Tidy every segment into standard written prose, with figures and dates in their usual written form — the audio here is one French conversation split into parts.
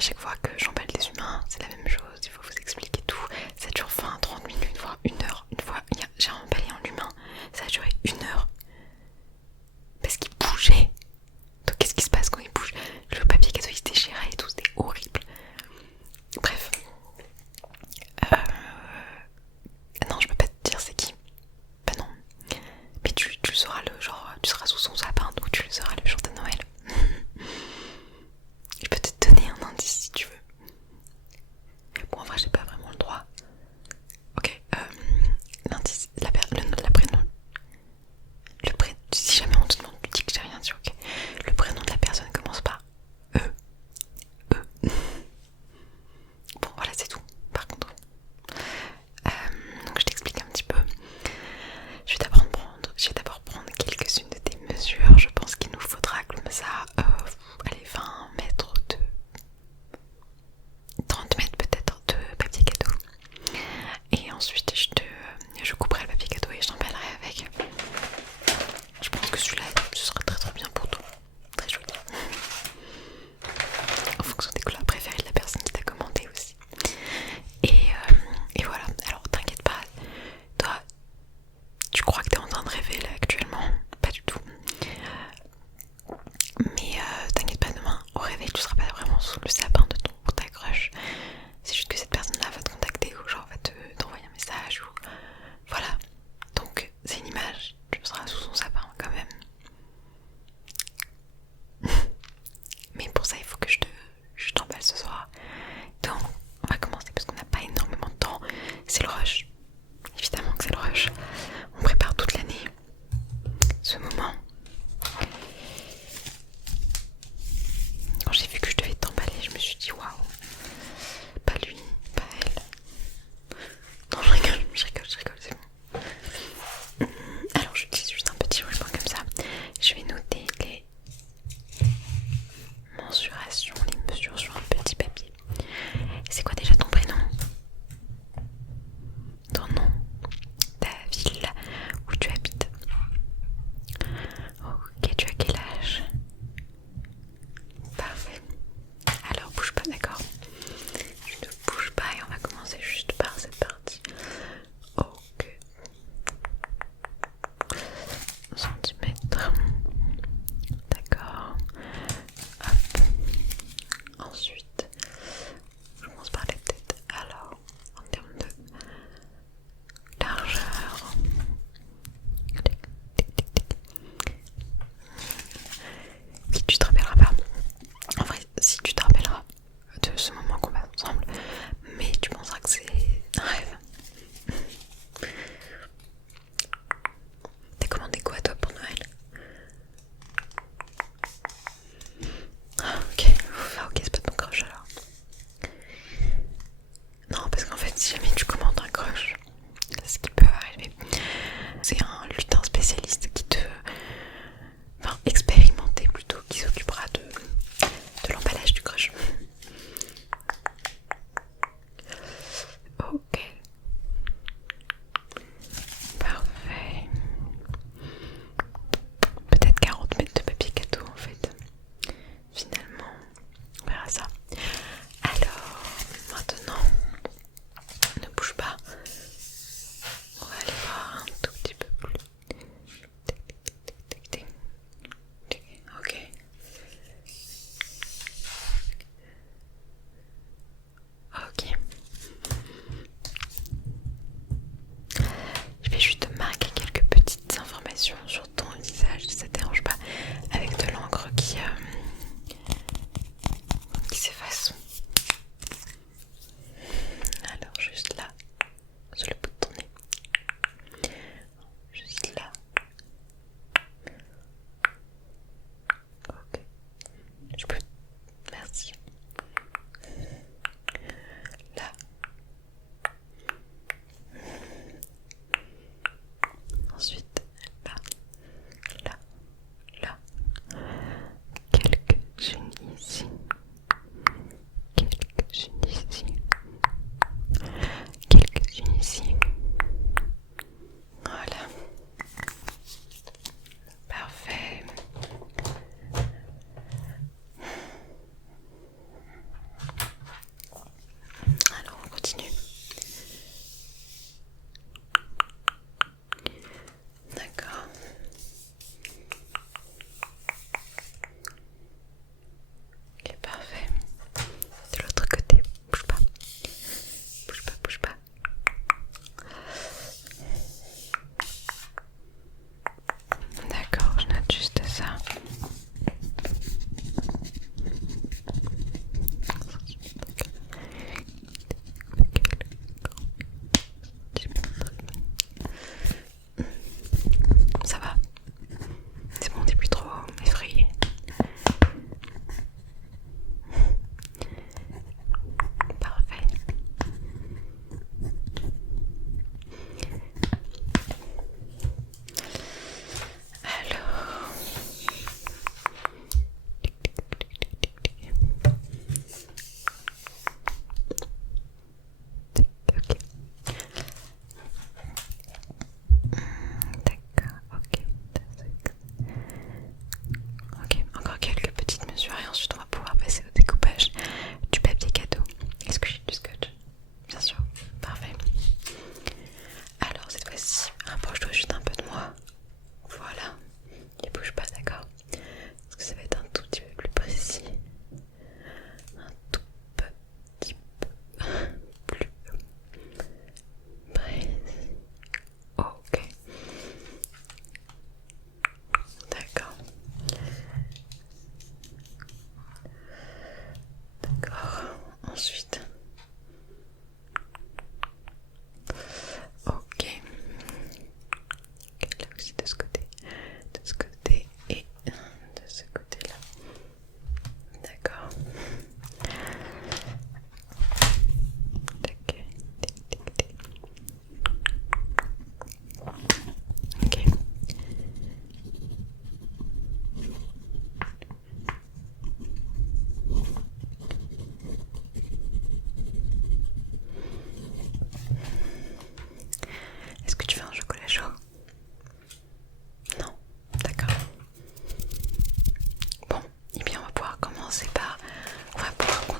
à chaque fois que j'emballe des humains, c'est la même chose, il faut vous expliquer tout. Ça dure 20, 30 minutes, voire 1 heure. Une fois, j'ai emballé un humain, ça a duré 1 heure. Parce qu'il bougeait. Donc qu'est-ce qui se passe quand il bouge? Le papier cadeau il se déchirait et tout, c'était horrible. Bref. Non, je peux pas te dire c'est qui. Bah non. Mais tu le sauras le genre, tu seras sous son sapin, donc tu le sauras le jour de Noël. Je peux te donner un indice si tu veux.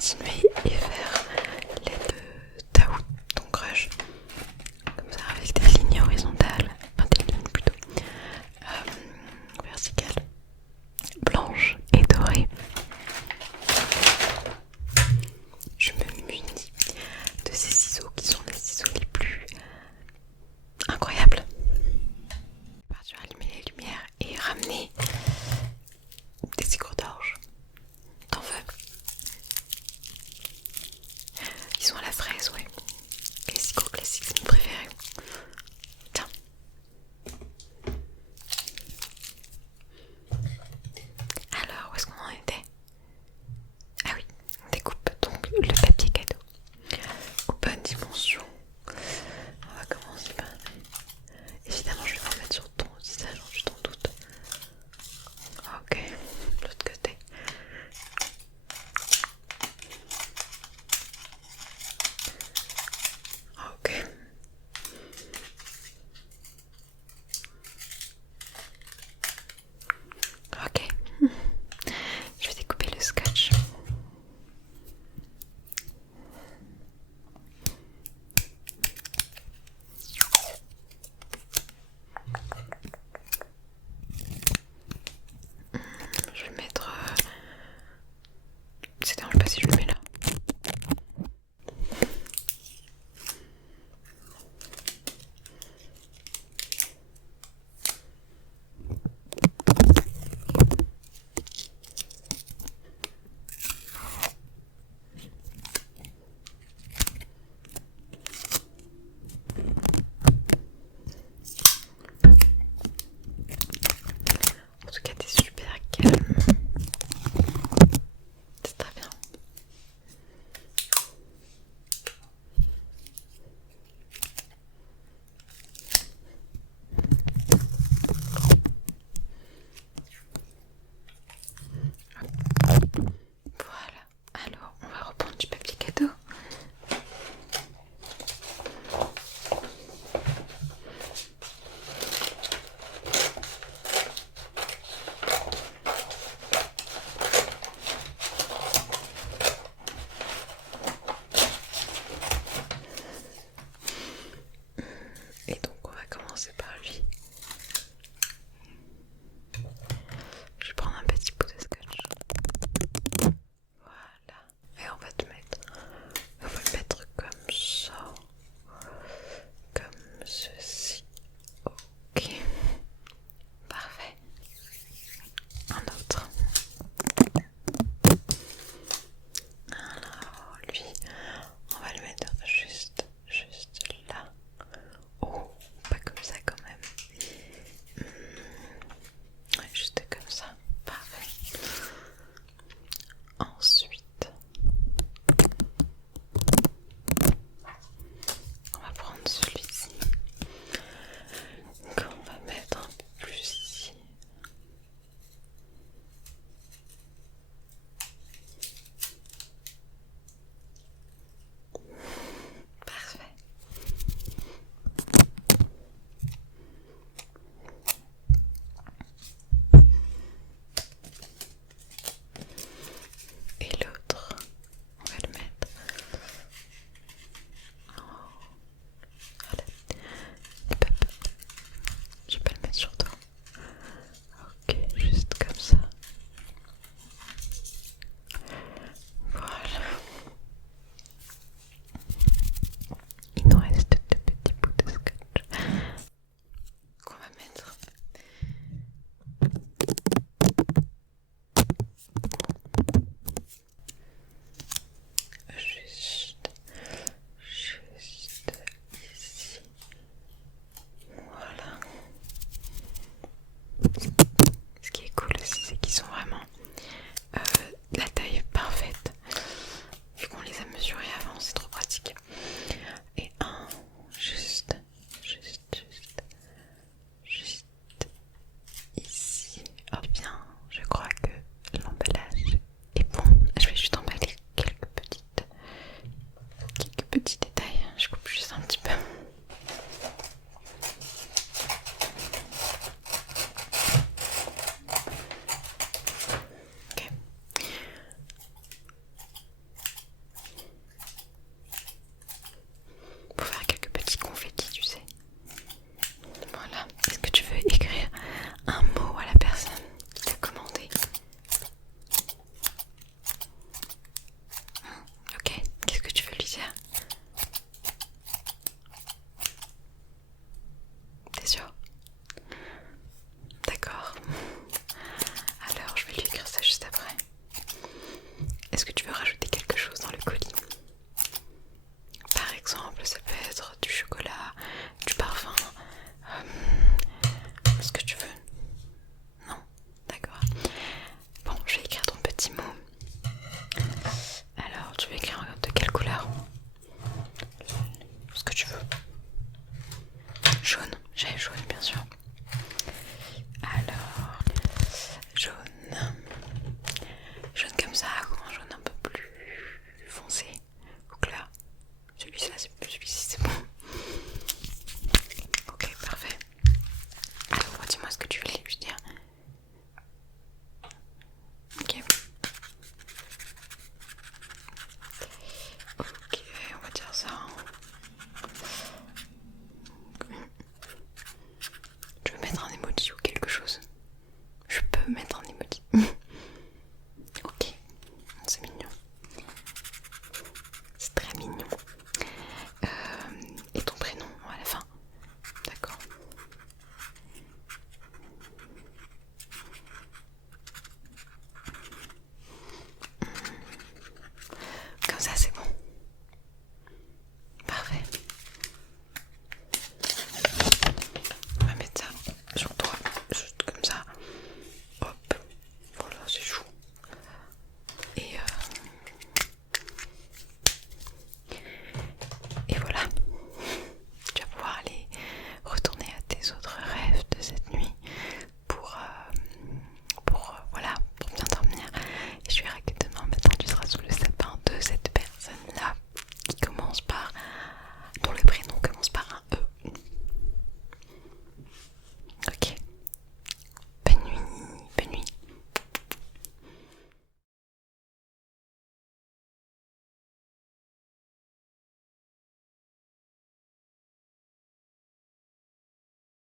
continuer et faire les de Tao, ton crush, comme ça avec des lignes horizontales, enfin des lignes plutôt verticales, blanches et dorées. Je me munis de ces ciseaux qui sont les ciseaux les plus incroyables. Tu vas allumer les lumières et ramener des cigours d'orge. T'en veux? Ils sont à la fraise, ouais. Les cigours classiques, c'est mon préféré. Tiens. Alors, où est-ce qu'on en était? Ah oui, on découpe donc le papier cadeau aux bonnes dimensions. On va commencer par... Évidemment, je vais m'en mettre sur ton visage, tu t'en doutes. Ok, de l'autre côté. Ok. Ok. Je vais découper le scotch. Je vais mettre... Ça dérange pas si je le mets là. En tout cas, t'es super calme. C'est très bien. tu veux écrire